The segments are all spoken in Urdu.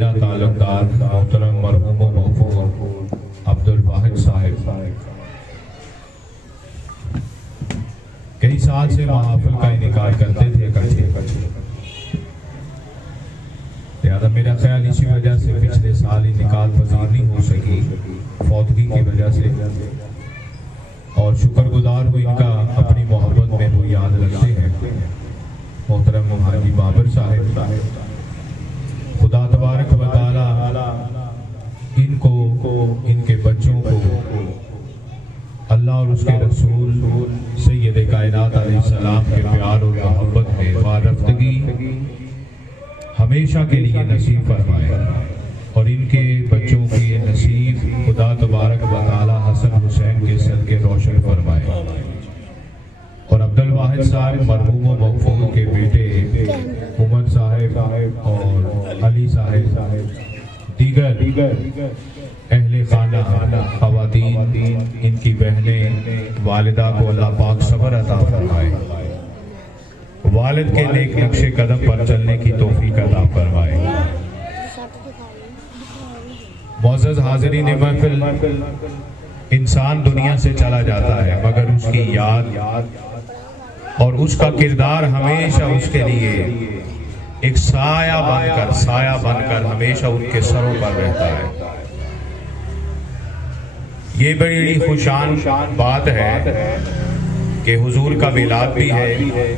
مدینہ تعلقدار محترم مرحوم و مغفور عبدالواحد صاحب کئی سال سے محافل کا انعقاد کرتے تھے اکٹھے، لہذا میرا خیال اسی وجہ سے پچھلے سال انعقاد پذیر نہیں ہو سکی فوتگی کی وجہ سے، اور شکر گزار ہوں ان کا اپنی محبت میں وہ یاد رکھتے ہیں محترم حاجی بابر صاحب۔ خدا تبارک و تعالی ان کو، ان کے بچوں کو اللہ اور اس کے رسول سید کائنات علیہ السلام کے پیار اور محبت میں وارفتگی ہمیشہ کے لیے نصیب فرمائے، اور ان کے بچوں کی نصیب خدا تبارک و تعالی حسن حسین کے صدقے روشن فرمائے، اور عبدالواحد صاحب مرحوم و مغفور کے بیٹے عمر صاحب اور علی صاحب، دیگر اہل خانہ خواتین، ان کی بہنیں، والدہ کو اللہ پاک صبر عطا فرمائے، والد کے نیک نقش قدم پر چلنے کی توفیق عطا فرمائے۔ معزز حاضرین محفل، انسان دنیا سے چلا جاتا ہے مگر اس کی یاد اور اس کا کردار ہمیشہ اس کے لیے ایک سایہ بن کر ہمیشہ ان کے سروں پر رہتا ہے۔ یہ بڑی خوشان بات ہے کہ حضور کا میلاد بھی ہے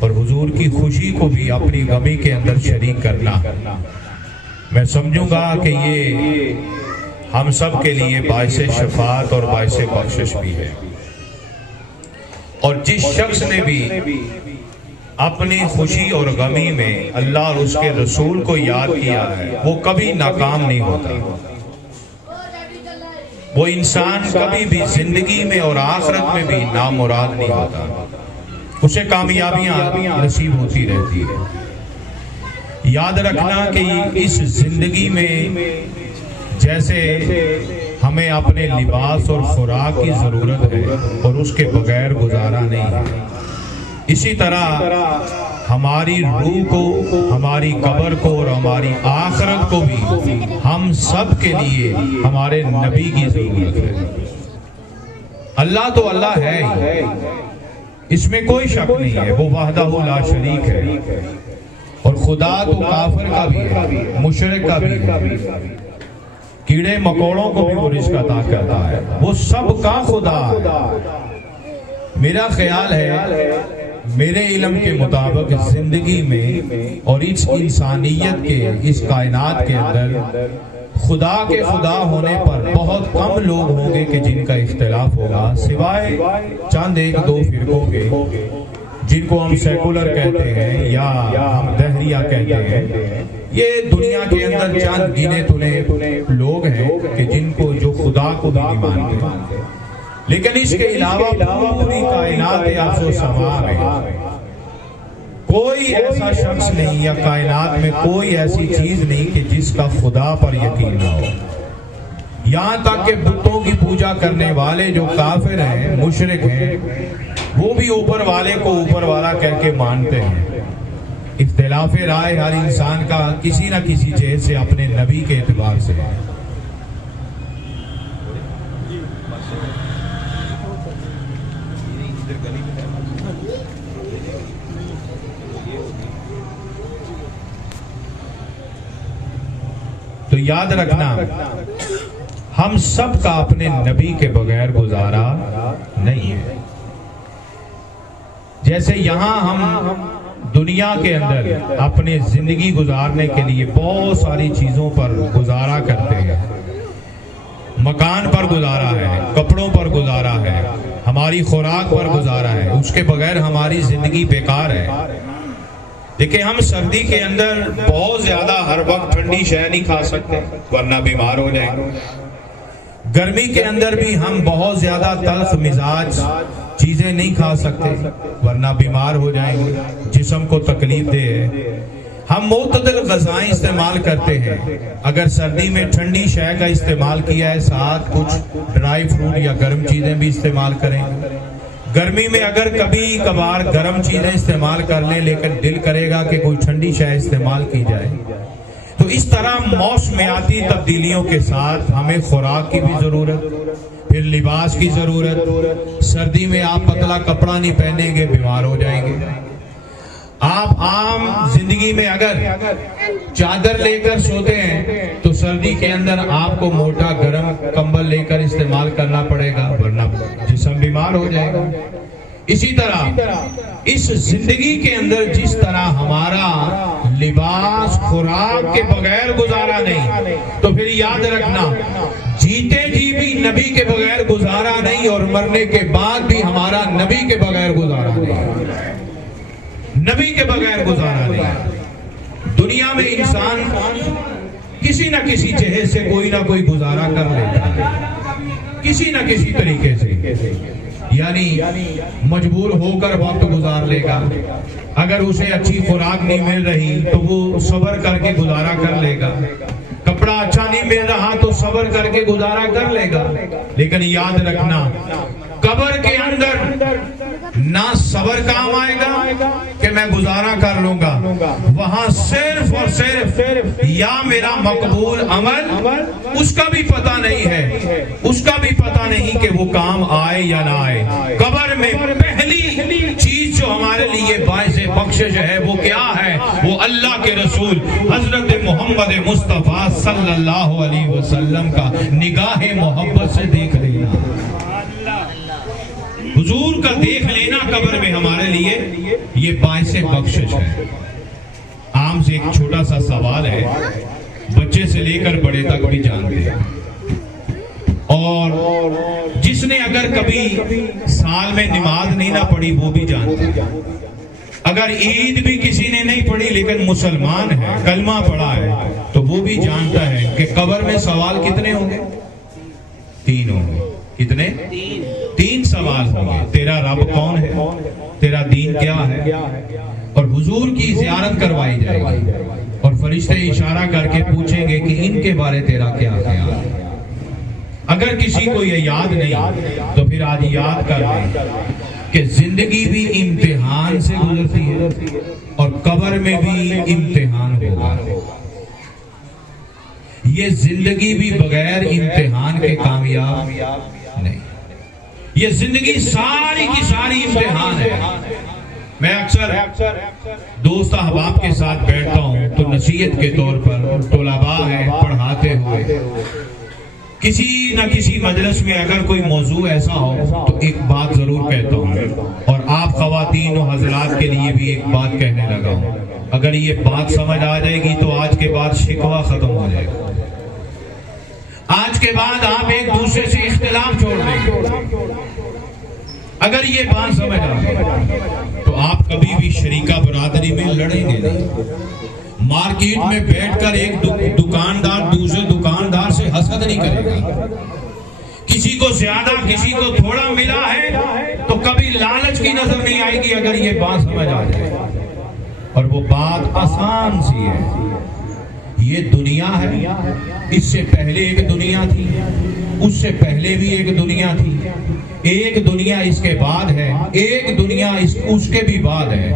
اور حضور کی خوشی کو بھی اپنی غمی کے اندر شریک کرنا، میں سمجھوں گا کہ یہ ہم سب کے لیے باعث شفاعت اور باعث بخشش بھی ہے، اور جس شخص نے بھی اپنی خوشی اور غمی میں اللہ اور اس کے رسول کو یاد کیا ہے وہ کبھی ناکام نہیں ہوتا، وہ انسان کبھی بھی زندگی میں اور آخرت میں بھی نامراد نہیں ہوتا، اسے کامیابیاں نصیب ہوتی رہتی ہے۔ یاد رکھنا کہ اس زندگی میں جیسے ہمیں اپنے لباس اور خوراک کی ضرورت ہے اور اس کے بغیر گزارا نہیں ہے، اسی طرح ہماری روح کو، ہماری قبر کو اور ہماری آخرت کو بھی ہم سب کے لیے ہمارے نبی کی ضرورت ہے۔ اللہ تو اللہ ہے ہی، اس میں کوئی شک نہیں ہے، وہ وحدہ لا شریک ہے، اور خدا تو کافر کا بھی ہے، مشرک کا بھی ہے، کیڑے مکوڑوں کو بھی وہ رزق عطا کرتا ہے، وہ سب کا خدا ہے۔ میرا خیال ہے، میرے علم کے مطابق زندگی میں اور اس انسانیت کے، اس کائنات کے اندر خدا کے خدا ہونے پر بہت کم لوگ ہوں گے کہ جن کا اختلاف ہوگا، سوائے چند ایک دو فرقوں کے جن کو ہم سیکولر کہتے ہیں یا ہم دہریہ کہتے ہیں۔ یہ دنیا کے اندر چند گنے چنے لوگ ہیں کہ جن کو جو خدا کو بھی نہیں مانتے، لیکن اس کے علاوہ پوری کائنات ارض و سما میں کوئی ایسا شخص نہیں یا کائنات میں کوئی ایسی چیز نہیں کہ جس کا خدا پر یقین نہ ہو، یہاں تک کہ بتوں کی پوجا کرنے والے جو کافر ہیں، مشرک ہیں، وہ بھی اوپر والے کو اوپر والا کہہ کے مانتے ہیں۔ اختلاف رائے ہر انسان کا کسی نہ کسی جہت سے اپنے نبی کے اعتبار سے ہے۔ تو یاد رکھنا، ہم سب کا اپنے نبی کے بغیر گزارا نہیں ہے۔ جیسے یہاں ہم دنیا کے اندر اپنے زندگی گزارنے کے لیے بہت ساری چیزوں پر گزارا کرتے ہیں، مکان پر گزارا ہے، کپڑوں پر گزارا ہے، ہماری خوراک پر گزارا ہے، اس کے بغیر ہماری زندگی بیکار ہے۔ دیکھیں، ہم سردی کے اندر بہت زیادہ ہر وقت ٹھنڈی شے نہیں کھا سکتے ورنہ بیمار ہو جائیں گے، گرمی کے اندر بھی ہم بہت زیادہ تلخ مزاج چیزیں نہیں کھا سکتے ورنہ بیمار ہو جائیں گے، جسم کو تکلیف دے ہے۔ ہم معتدل غذائیں استعمال کرتے ہیں، اگر سردی میں ٹھنڈی شے کا استعمال کیا ہے ساتھ کچھ ڈرائی فروٹ یا گرم چیزیں بھی استعمال کریں، گرمی میں اگر کبھی کبھار گرم چیزیں استعمال کر لیں لیکن دل کرے گا کہ کوئی ٹھنڈی شے استعمال کی جائے، تو اس طرح موسمیاتی تبدیلیوں کے ساتھ ہمیں خوراک کی بھی ضرورت، پھر لباس کی ضرورت. سردی میں آپ پتلا کپڑا نہیں پہنیں گے، بیمار ہو جائیں گے. آپ عام زندگی میں اگر چادر لے کر سوتے ہیں تو سردی کے اندر آپ کو موٹا گرم کمبل لے کر استعمال کرنا پڑے گا، ورنہ جسم بیمار ہو جائے گا. اسی طرح اس زندگی کے اندر جس طرح ہمارا لباس خوراک کے بغیر گزارا نہیں، تو پھر یاد رکھنا جیتے جی بھی نبی کے بغیر گزارا نہیں، اور مرنے کے بعد بھی ہمارا نبی کے بغیر گزارا نہیں، نبی کے بغیر گزارا نہیں. دنیا میں انسان کسی نہ کسی جہیز سے کوئی نہ کوئی گزارا کر لیتا ہے، کسی نہ کسی طریقے سے، یعنی مجبور ہو کر وقت گزار لے گا. اگر اسے اچھی خوراک نہیں مل رہی تو وہ صبر کر کے گزارا کر لے گا، کپڑا اچھا نہیں مل رہا تو صبر کر کے گزارا کر لے گا. لیکن یاد رکھنا قبر کے اندر نہ صبر کام آئے گا کہ میں گزارا کر لوں گا، وہاں صرف اور صرف یا میرا مقبول عمل، اس کا بھی پتہ نہیں ہے، اس کا بھی پتہ نہیں کہ وہ کام آئے یا نہ آئے. قبر میں پہلی چیز جو ہمارے لیے باعث بخشش ہے وہ کیا ہے؟ وہ اللہ کے رسول حضرت محمد مصطفیٰ صلی اللہ علیہ وسلم کا نگاہ محبت سے دیکھ لینا، حضور کا دیکھ لینا قبر میں ہمارے لیے یہ باعث بخشش ہے. عام سے ایک چھوٹا سا سوال ہے، بچے سے لے کر بڑے تک بھی جانتے ہیں، اور جس نے اگر کبھی سال میں نماز نہیں نہ پڑھی وہ بھی جانتا ہے. اگر عید بھی کسی نے نہیں پڑھی لیکن مسلمان ہے، کلمہ پڑھا ہے، تو وہ بھی جانتا ہے کہ قبر میں سوال کتنے ہوں گے؟ 3 ہوں گے. کتنے؟ 3 سوال ہوں گے. تیرا رب کون ہے، تیرا دین کیا ہے، اور حضور کی زیارت کروائی جائے گی، اور فرشتے اشارہ کر کے پوچھیں گے کہ ان کے بارے تیرا کیا خیال ہے. اگر کسی کو یہ یاد نہیں تو پھر آج یاد کر لیں کہ زندگی بھی امتحان سے گزرتی ہے، اور قبر میں بھی امتحان ہوگا. یہ زندگی بھی بغیر امتحان کے کامیاب نہیں. یہ زندگی ساری کی ساری امتحان ہے. میں اکثر دوست احباب کے ساتھ بیٹھتا ہوں تو نصیحت کے طور پر طلباء ہیں پڑھاتے ہوئے کسی نہ کسی مجلس میں اگر کوئی موضوع ایسا ہو تو ایک بات ضرور کہتا ہوں، اور آپ خواتین و حضرات کے لیے بھی ایک بات کہنے لگا ہوں. اگر یہ بات سمجھ آ جائے گی تو آج کے بعد شکوہ ختم ہو جائے گا. آج کے بعد آپ ایک دوسرے سے اختلاف چھوڑ دیں گے. اگر یہ بات سمجھ آ جائے تو آپ کبھی بھی شریکہ برادری میں لڑیں گے نہیں. مارکیٹ میں بیٹھ کر ایک دکاندار دوسرے دکاندار سے حسد نہیں کرے گا. کسی کو زیادہ کسی کو تھوڑا ملا ہے تو کبھی لالچ کی نظر نہیں آئے گی اگر یہ بات سمجھ آ جائے. اور وہ بات آسان سی ہے. یہ دنیا ہے، اس سے پہلے ایک دنیا تھی، اس سے پہلے بھی ایک دنیا تھی، ایک دنیا اس کے بعد ہے، ایک دنیا اس کے بھی بعد ہے.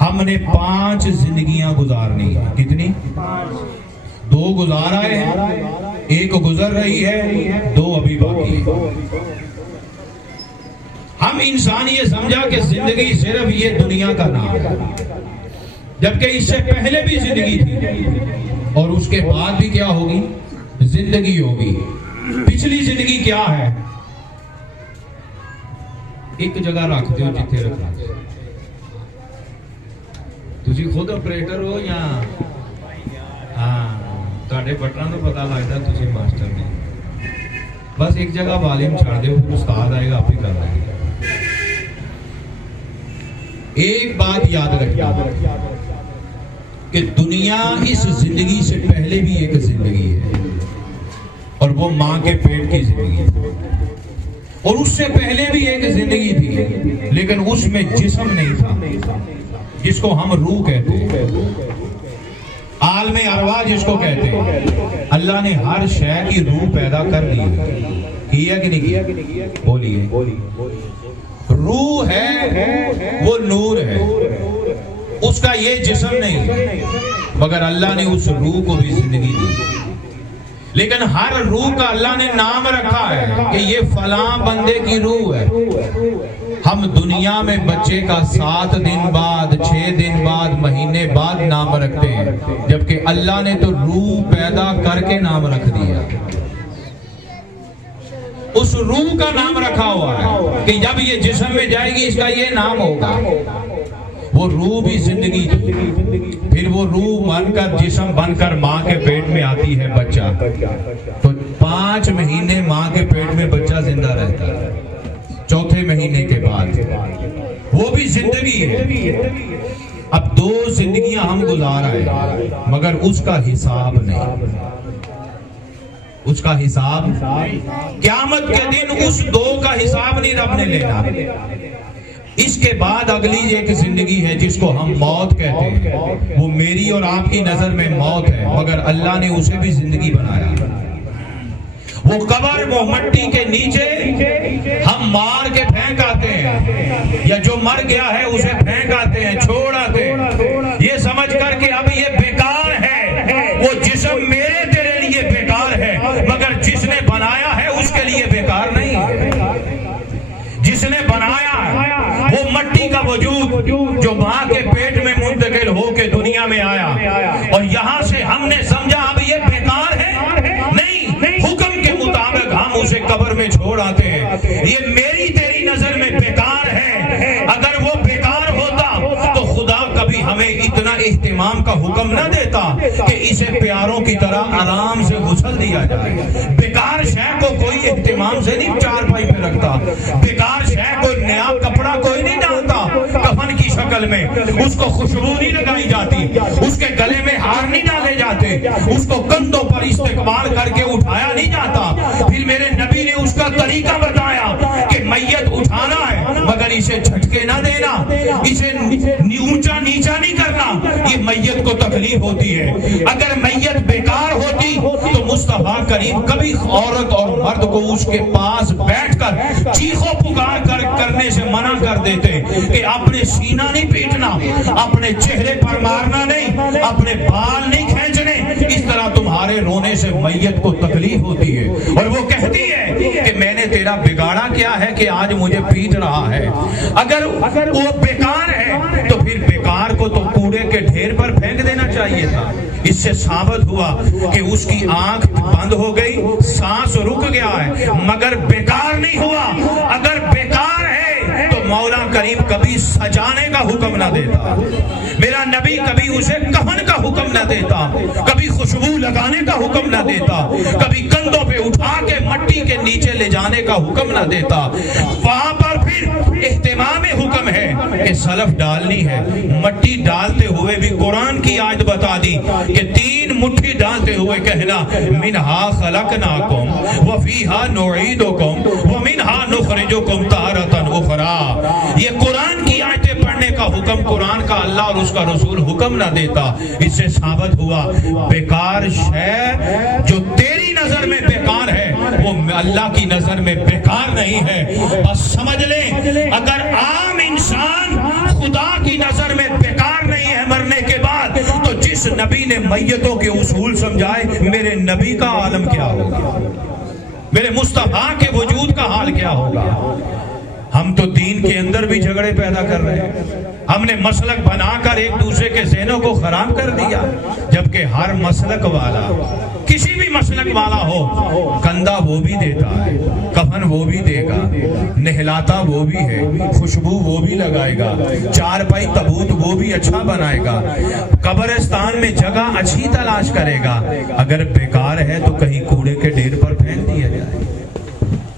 ہم نے 5 زندگیاں گزارنی ہیں. کتنی؟ 2 گزار آئے ہیں، 1 گزر رہی ہے، 2 ابھی باقی ہے. ہم انسان یہ سمجھا کہ زندگی صرف یہ دنیا کا نام ہے، جبکہ اس سے پہلے بھی زندگی تھی اور اس کے بعد بھی کیا ہوگی؟ زندگی ہوگی. پچھلی زندگی کیا ہے؟ ایک جگہ رکھ دو جتھے رکھنا. تسی خود آپریٹر ہو یا تہاڈے بٹن تو پتہ لگتا تسی ماسٹر نے. بس ایک جگہ والیم چھڑ دو، پھر استاد آئے گا آپ ہی کر لیں گے. ایک بات یاد رکھنا کہ دنیا اس زندگی سے پہلے بھی ایک زندگی ہے، اور وہ ماں کے پیٹ کی زندگی ہے. اور اس سے پہلے بھی ایک زندگی تھی لیکن اس میں جسم نہیں تھا، جس کو ہم روح کہتے ہیں، عالم ارواح جس کو کہتے ہیں. اللہ نے ہر شے کی روح پیدا کر لی، کیا کہ نہیں کیا؟ بولیے. روح ہے وہ نور ہے، اس کا یہ جسم نہیں. مگر اللہ نے اس روح کو بھی زندگی دی. لیکن ہر روح کا اللہ نے نام رکھا ہے کہ یہ فلاں بندے کی روح ہے. ہم دنیا میں بچے کا 7 دن بعد 6 دن بعد مہینے بعد نام رکھتے ہیں، جبکہ اللہ نے تو روح پیدا کر کے نام رکھ دیا. اس روح کا نام رکھا ہوا ہے کہ جب یہ جسم میں جائے گی اس کا یہ نام ہوگا. وہ روح بھی زندگی تھی. پھر وہ روح بن کر جسم بن کر ماں کے پیٹ میں آتی ہے بچہ، تو 5 مہینے ماں کے پیٹ میں بچہ زندہ رہتا ہے. 4تھے مہینے کے بعد وہ بھی زندگی ہے. اب 2 زندگیاں ہم گزار رہے ہیں مگر اس کا حساب نہیں. اس کا حساب قیامت کے دن اس 2 کا حساب نہیں رب نے لینا. اس کے بعد اگلی ایک زندگی ہے جس کو ہم موت کہتے ہیں. وہ میری اور آپ کی نظر میں موت ہے مگر اللہ نے اسے بھی زندگی بنایا. وہ قبر، وہ مٹی کے نیچے ہم مار کے پھینک آتے ہیں، یا جو مر گیا ہے اسے پھینک آتے ہیں، چھوڑ آتے ہیں، یہ سمجھ کر کہ اب یہ بیکار ہے. وہ جسم میرے تیرے لیے بیکار ہے مگر جس نے بنایا ہے اس کے لیے بیکار نہیں ہے. جس نے بنایا وہ مٹی کا وجود جو ماں کے پیٹ میں منتقل ہو کے دنیا میں آیا، اور یہاں سے ہم نے سمجھا اب یہ بیکار ہے. نہیں، حکم کے مطابق ہم اسے قبر میں چھوڑ آتے ہیں. یہ میری تیری نظر میں بیکار ہے. اگر وہ بیکار ہوتا تو خدا کبھی ہمیں اتنا اہتمام کا حکم نہ دیتا کہ اسے پیاروں کی طرح آرام سے غسل دیا جائے. بیکار شے کو کوئی اہتمام سے نہیں چارپائی پہ رکھتا. بیکار شے کوئی نیا کپڑا کوئی نہیں ڈالتا کفن کی شکل میں. اس کو خوشبو نہیں لگائی جاتی، اس کے گلے میں ہار نہیں ڈالے جاتے، اس کو کندھوں پر استقبال کر کے اٹھایا نہیں جاتا. پھر میرے نبی نے اس کا طریقہ بتایا کہ میت اٹھانا ہے مگر اسے جھٹکے نہ دینا، اسے اونچا نیچا نہیں کرنا. یہ میت کو تکلیف ہوتی ہے. اگر میت بیکار ہوتی تو مصطفیٰ کریم کبھی عورت اور مرد کو اس کے پاس بیٹھ کر چیخو پکار کرنے سے منع کر دیتے کہ اپنے سینہ نہیں پیٹنا، اپنے چہرے پر مارنا نہیں، اپنے بال نہیں کھینچنے. اس طرح تمہارے رونے سے میت کو تکلیف ہوتی ہے. اور وہ کہتی ہے کہ میں نے تیرا بگاڑا کیا ہے کہ آج مجھے پیٹ رہا ہے. اگر وہ بیکار ہے تو پھر بیکار کو تو کوڑے کے ڈھیر پر پھینک دینا چاہیے تھا. اس سے ثابت ہوا کہ اس کی آنکھ بند ہو گئی، سانس رک گیا ہے مگر بیکار نہیں ہوا. اگر بیکار ہے تو مولا کریم کبھی سجانے کا حکم نہ دیتا، میرا نبی کبھی اسے کفن کا حکم نہ دیتا، کبھی خوشبو لگانے کا حکم نہ دیتا، کبھی کندھوں پہ اٹھا کے مٹی کے نیچے لے جانے کا حکم نہ دیتا. وہاں پر پھر اہتمام حکم ہے کہ سلف ڈالنی ہے. مٹی ڈالتے ہوئے بھی قرآن کی آیت بتا دی کہ 3 مٹھی ڈالتے ہوئے کہنا منہا خلقناکم وفیہا نعیدکم ومنہا نخرجکم تارۃ اخری. یہ قرآن کی آیتیں پڑھنے کا حکم قرآن کا اللہ اور اس کا رسول حکم نہ دیتا. اس سے ثابت ہوا بیکار شے جو تیری نظر میں بیکار ہے وہ اللہ کی نظر میں بیکار نہیں ہے. بس سمجھ لیں اگر عام انسان خدا کی نظر میں بیکار نہیں ہے مرنے کے بعد تو جس نبی نے میتوں کے اصول سمجھائے میرے نبی کا عالم کیا ہوگا، میرے مصطفیٰ کے وجود کا حال کیا ہوگا. ہم تو دین کے اندر بھی جھگڑے پیدا کر رہے ہیں. ہم نے مسلک بنا کر ایک دوسرے کے ذہنوں کو خراب کر دیا، جبکہ ہر مسلک والا کسی بھی مسلک والا ہو کندھا وہ بھی دیتا ہے، کفن وہ بھی دے گا، نہلاتا وہ بھی ہے، خوشبو وہ بھی لگائے گا، چارپائی تابوت وہ بھی اچھا بنائے گا، قبرستان میں جگہ اچھی تلاش کرے گا. اگر بیکار ہے تو کہیں کوڑے کے ڈھیر پر پھینک دیا جائے.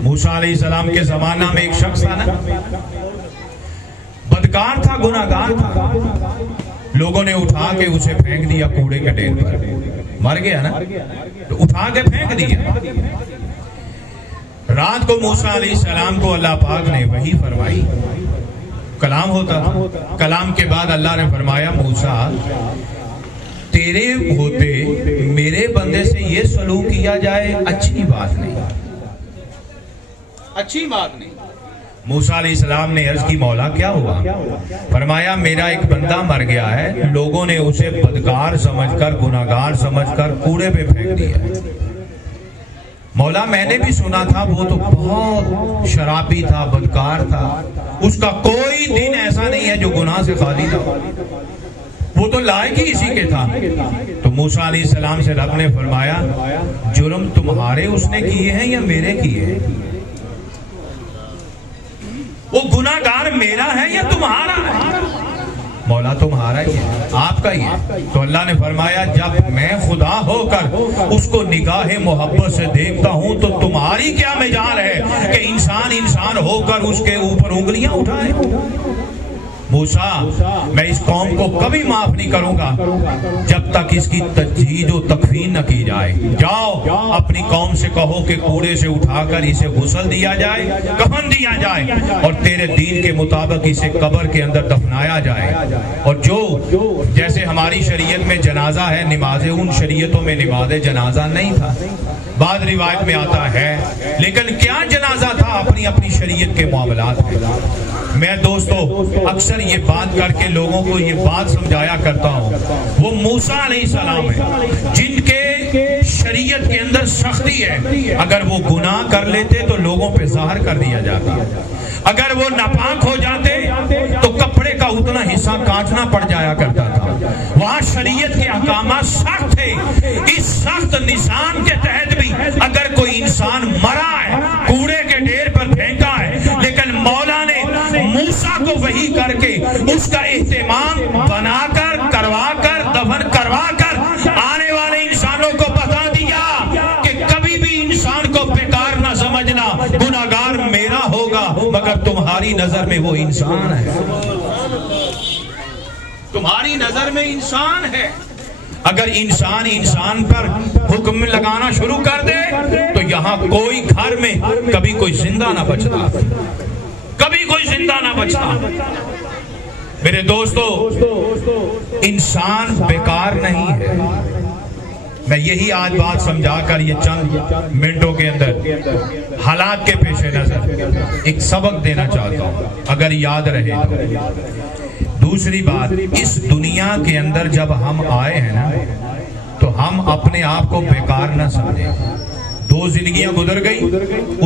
موسیٰ علیہ السلام کے زمانہ میں ایک شخص تھا نا، بدکار تھا، گناہگار تھا. لوگوں نے اٹھا کے اسے پھینک دیا کوڑے کے ڈھیر پر. مر گیا نا تو اٹھا کے پھینک دیا. رات کو موسیٰ علیہ السلام کو اللہ پاک نے وحی فرمائی، کلام ہوتا تھا. کلام کے بعد اللہ نے فرمایا موسیٰ تیرے ہوتے میرے بندے سے یہ سلوک کیا جائے اچھی بات نہیں، اچھی بات نہیں. موسیٰ علیہ السلام نے عرض کی مولا کیا ہوا؟ فرمایا میرا ایک بندہ مر گیا ہے، لوگوں نے اسے بدکار سمجھ کر، گناہگار سمجھ کر کوڑے پہ پھینک دیا ہے۔ مولا میں نے بھی سنا تھا وہ تو بہت شرابی تھا، بدکار تھا، اس کا کوئی دن ایسا نہیں ہے جو گناہ سے خالی تھا، وہ تو لائق ہی اسی کے تھا۔ تو موسیٰ علیہ السلام سے رب نے فرمایا جرم تمہارے اس نے کیے ہیں یا میرے کیے ہیں؟ وہ گناہگار میرا ہے یا تمہارا ہے؟ مولا تمہارا ہی ہے، آپ کا ہی ہے۔ تو اللہ نے فرمایا جب میں خدا ہو کر اس کو نگاہ محبت سے دیکھتا ہوں تو تمہاری کیا مجال ہے کہ انسان ہو کر اس کے اوپر انگلیاں اٹھائے؟ موسیٰ میں اس قوم کو کبھی معاف نہیں کروں گا جب تک اس کی تجہیز و تکفین نہ کی جائے۔ جاؤ اپنی قوم سے کہو کہ کوڑے سے اٹھا کر اسے غسل دیا جائے، کفن دیا جائے، اور تیرے دین کے مطابق اسے قبر کے اندر دفنایا جائے۔ اور جو جیسے ہماری شریعت میں جنازہ ہے نماز، ان شریعتوں میں نماز جنازہ نہیں تھا، بعض روایت میں آتا ہے، لیکن کیا جنازہ تھا اپنی اپنی شریعت کے معاملات میں۔ میں دوستو اکثر یہ بات کر کے لوگوں کو یہ بات سمجھایا کرتا ہوں، وہ موسیٰ علیہ السلام ہے جن کے شریعت کے اندر سختی ہے، اگر وہ گناہ کر لیتے تو لوگوں پہ ظاہر کر دیا جاتا، اگر وہ ناپاک ہو جاتے تو کپڑے کا اتنا حصہ کاٹنا پڑ جایا کرتا تھا۔ وہاں شریعت کے احکامات سخت تھے، اس سخت نظام کے تحت بھی اگر کوئی انسان مرا ہے، کوڑے کے ڈھیر پر پھینکا ہے، لیکن مولا نے موسیٰ کو وحی کر کے اس کا اہتمام بنا کر، کروا کر، دفن کروا کر آنے والے انسانوں کو بتا دیا کہ کبھی بھی انسان کو بیکار نہ سمجھنا، گناہگار میرا ہوگا مگر تمہاری نظر میں وہ انسان ہے، تمہاری نظر میں انسان ہے۔ اگر انسان پر حکم لگانا شروع کر دے تو یہاں کوئی گھر میں کبھی کوئی زندہ نہ بچتا، کبھی کوئی زندہ نہ بچتا۔ میرے دوستو انسان بیکار نہیں ہے۔ میں یہی آج بات سمجھا کر یہ چند منٹوں کے اندر حالات کے پیش نظر ایک سبق دینا چاہتا ہوں، اگر یاد رہے تو۔ دوسری بات، اس دنیا کے اندر جب ہم آئے ہیں نا تو ہم اپنے آپ کو بیکار نہ سمجھیں۔ 2 زندگیاں گزر گئی،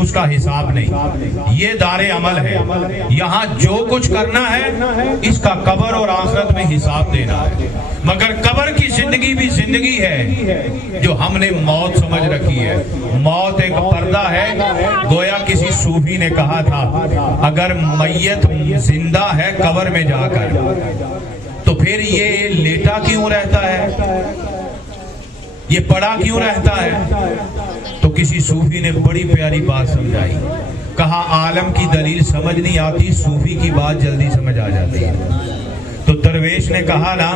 اس کا حساب نہیں، یہ دار عمل ہے، یہاں جو کچھ کرنا ہے اس کا قبر اور آخرت میں حساب دینا ہے۔ مگر قبر کی زندگی بھی زندگی ہے جو ہم نے موت سمجھ رکھی ہے۔ موت ایک پردہ ہے، گویا کسی صوفی نے کہا تھا اگر میت زندہ ہے قبر میں جا کر تو پھر یہ لیٹا کیوں رہتا ہے، یہ پڑا کیوں رہتا ہے؟ تو کسی صوفی نے بڑی پیاری بات سمجھائی، کہا عالم کی دلیل سمجھ نہیں آتی، صوفی کی بات جلدی سمجھ آ جاتی ہے۔ تو درویش نے کہا نا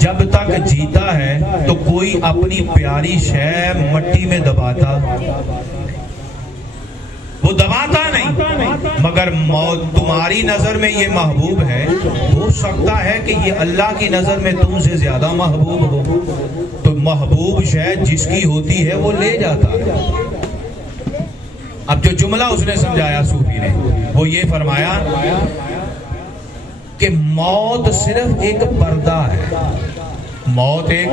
جب تک جیتا ہے تو کوئی اپنی پیاری شے مٹی میں دباتا، وہ دباتا نہیں، مگر موت تمہاری نظر میں یہ محبوب ہے، ہو سکتا ہے کہ یہ اللہ کی نظر میں تم سے زیادہ محبوب ہو، تو محبوب شے جس کی ہوتی ہے وہ لے جاتا ہے۔ اب جو جملہ اس نے سمجھایا صوفی نے وہ یہ فرمایا کہ موت صرف ایک پردہ ہے، موت ایک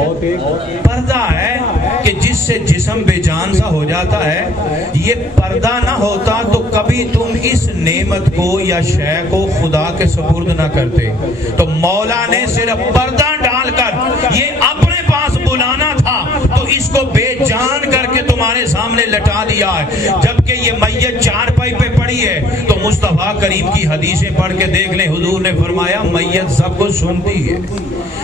پردہ ہے کہ جس سے جسم بے جان سا ہو جاتا ہے۔ یہ پردہ نہ ہوتا تو کبھی تم اس نعمت کو یا شے کو خدا کے سپرد نہ کرتے۔ تو مولا نے صرف پردہ ڈال کر یہ اپنے پاس بلانا تھا تو اس کو بے جان کر کے تمہارے سامنے لٹا دیا ہے۔ جبکہ یہ میت چارپائی پہ پڑی ہے تو مصطفیٰ کریم کی حدیثیں پڑھ کے دیکھ لیں، حضور نے فرمایا میت سب کچھ سنتی ہے،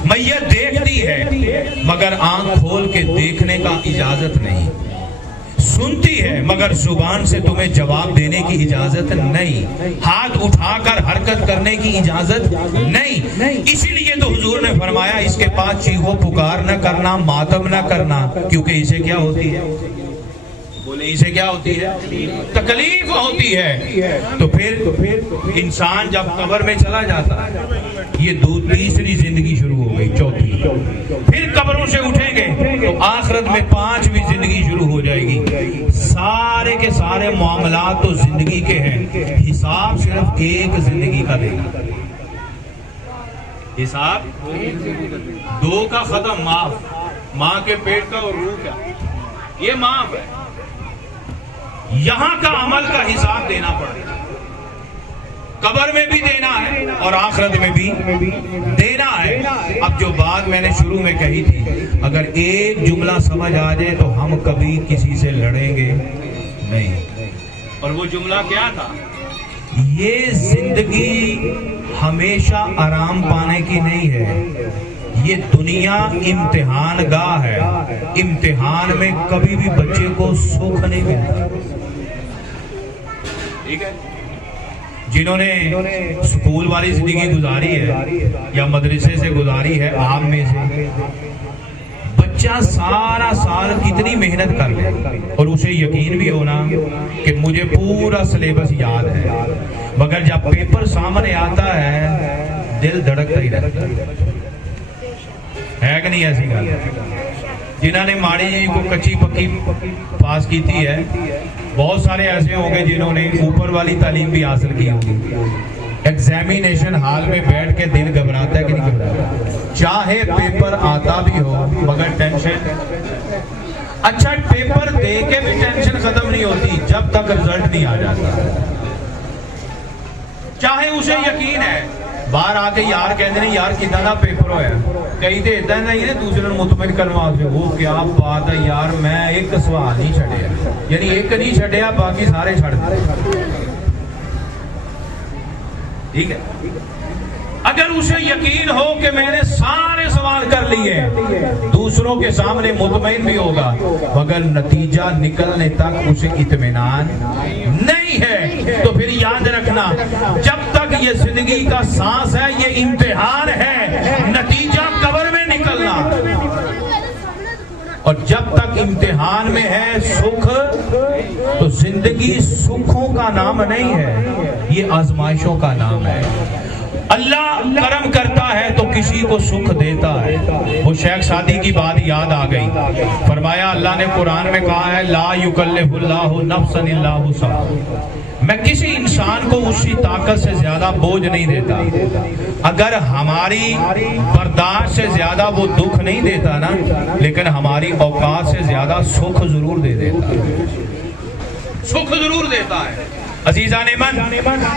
میت دیکھتی ہے مگر آنکھ کھول کے دیکھنے کا اجازت نہیں، سنتی ہے مگر زبان سے تمہیں جواب دینے کی اجازت نہیں، ہاتھ اٹھا کر حرکت کرنے کی اجازت نہیں۔ اسی لیے تو حضور نے فرمایا اس کے پاس چیخو پکار نہ کرنا، ماتم نہ کرنا، کیونکہ اسے کیا ہوتی ہے، بولے اسے کیا ہوتی ہے؟ تکلیف ہوتی ہے. تو پھر انسان جب قبر میں چلا جاتا ہے یہ تیسری زندگی شروع ہو گئی, چوتھی. پھر قبروں سے اٹھیں گے تو آخرت میں 5ویں زندگی شروع ہو جائے گی. سارے کے سارے معاملات تو زندگی کے ہیں, حساب صرف ایک زندگی کا دے گا. حساب 2 کا ختم, معاف. ماں کے پیٹ کا اور روح کا یہ معاف ہے. یہاں کا عمل کا حساب دینا پڑے گا, قبر میں بھی دینا ہے اور آخرت میں بھی دینا ہے. اب جو بات میں نے شروع میں کہی تھی, اگر ایک جملہ سمجھ آ جائے تو ہم کبھی کسی سے لڑیں گے نہیں. اور وہ جملہ کیا تھا؟ یہ زندگی ہمیشہ آرام پانے کی نہیں ہے, یہ دنیا امتحان گاہ ہے. امتحان میں کبھی بھی بچے کو سکھ نہیں ملتا. ٹھیک ہے, جنہوں نے سکول والی زندگی گزاری ہے یا مدرسے سے گزاری ہے, آپ میں سے بچہ سارا سال کتنی محنت کر لے اور اسے یقین بھی ہونا کہ مجھے پورا سلیبس یاد ہے, مگر جب پیپر سامنے آتا ہے دل دھڑکتا ہی رہتا ہے کہ نہیں؟ ایسی گل جنہوں نے ماڑی جی کو کچی پکی پاس کی تھی ہے, بہت سارے ایسے ہوں گے جنہوں نے اوپر والی تعلیم بھی حاصل کی ہوگی. ایگزامینیشن ہال میں بیٹھ کے دل گھبراتا ہے کہ نہیں گھبراتا؟ چاہے پیپر آتا بھی ہو مگر ٹینشن. اچھا, پیپر دے کے بھی ٹینشن ختم نہیں ہوتی جب تک رزلٹ نہیں آ جاتا. چاہے اسے یقین ہے, باہر آ کے یار کہتے ہیں یار کتنا دا پیپر ہویا, کئی تو ادھر نہیں ہے دوسرے مطمئن کروا کے وہ کیا بات ہے یار میں ایک سوال نہیں چھڑیا, یعنی ایک نہیں چھڑیا باقی سارے چھڑ دے. ٹھیک ہے, اگر اسے یقین ہو کہ میں نے سارے سوال کر لیے دوسروں کے سامنے مطمئن بھی ہوگا, مگر نتیجہ نکلنے تک اسے اطمینان نہیں ہے. تو پھر یاد رکھنا, جب تک یہ زندگی کا سانس ہے یہ امتحان ہے, نتیجہ قبر میں نکلنا. اور جب تک امتحان میں ہے سکھ تو زندگی سکھوں کا نام نہیں ہے, یہ آزمائشوں کا نام ہے. اللہ کرم کرتا ہے تو کسی کو سکھ دیتا ہے. وہ شیخ سعدی کی بات یاد آ گئی, فرمایا اللہ نے قرآن میں کہا ہے لا یکلف اللہ نفسا الا وسعہا, میں کسی انسان کو اسی طاقت سے زیادہ بوجھ نہیں دیتا. اگر ہماری برداشت سے زیادہ وہ دکھ نہیں دیتا نا, لیکن ہماری اوقات سے زیادہ سکھ ضرور دے دیتا ہے, سکھ ضرور دیتا ہے. عزیزان من,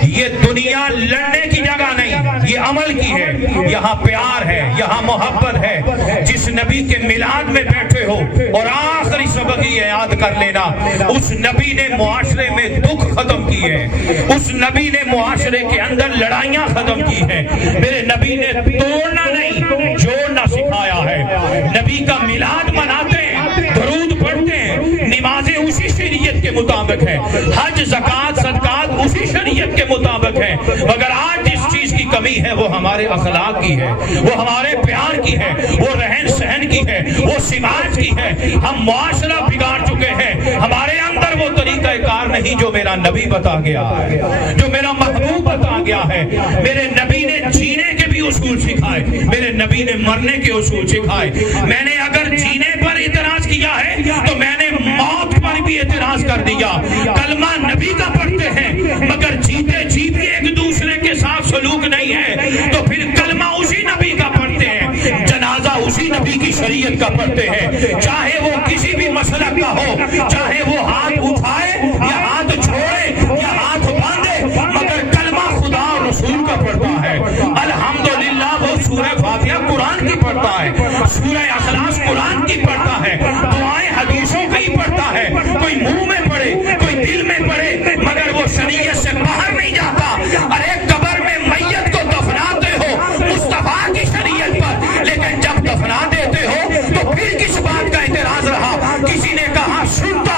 یہ دنیا لڑنے کی جگہ نہیں, یہ عمل کی ہے. یہاں پیار ہے, یہاں محبت ہے. جس نبی کے میلاد میں بیٹھے ہو اور آخری سبق یہ یاد کر لینا, اس نبی نے معاشرے میں دکھ ختم کی ہے, اس نبی نے معاشرے کے اندر لڑائیاں ختم کی ہیں. میرے نبی نے توڑنا نہیں جوڑنا سکھایا ہے. نبی کا میلاد مناتے ہیں, درود پڑھتے ہیں, نمازیں اسی شریعت کے مطابق ہیں, حج زکات صدقات اسی شریعت کے مطابق ہیں. مگر آج جس چیز کی کمی ہے وہ ہمارے اخلاق کی ہے, وہ ہمارے پیار کی ہے, وہ رہن سہن کی ہے, وہ سماج کی ہے. ہم معاشرہ بگاڑ چکے ہیں, ہمارے اندر وہ طریقہ کار نہیں جو میرا نبی بتا گیا ہے, جو میرا محبوب بتا گیا ہے. میرے نبی نے جینے کے بھی اصول سکھائے, میرے نبی نے مرنے کے اصول سکھائے. میں نے اگر جینے پر اعتراض کیا ہے تو میں نے موت پر بھی اعتراض کر دیا. کلمہ نبی کا پڑھتے ہیں مگر جیتے جی بھی ایک دوسرے کے ساتھ سلوک نہیں ہے, تو پھر کلمہ اسی نبی کا پڑھتے ہیں, جنازہ اسی نبی کی شریعت کا پڑھتے ہیں. چاہے وہ کسی بھی مسلک کا ہو, چاہے وہ ہاتھ اٹھائے یا ہاتھ چھوڑے یا ہاتھ باندھے, مگر کلمہ خدا اور رسول کا پڑھتا ہے. الحمدللہ وہ سورہ فاتحہ قرآن کی پڑھتا ہے, سورہ اخلاص قرآن کی پڑھتا ہے, دعائیں حدیثوں کی پڑھتا ہے. کوئی منہ میں پڑھے کوئی دل میں پڑھے, مگر وہ شریعت سے باہر نہیں جاتا. ارے قبر میں میت کو دفناتے ہو مصطفیٰ کی شریعت پر, لیکن جب دفنا دیتے ہو تو پھر کس بات کا اعتراض رہا؟ کسی نے کہا سنتا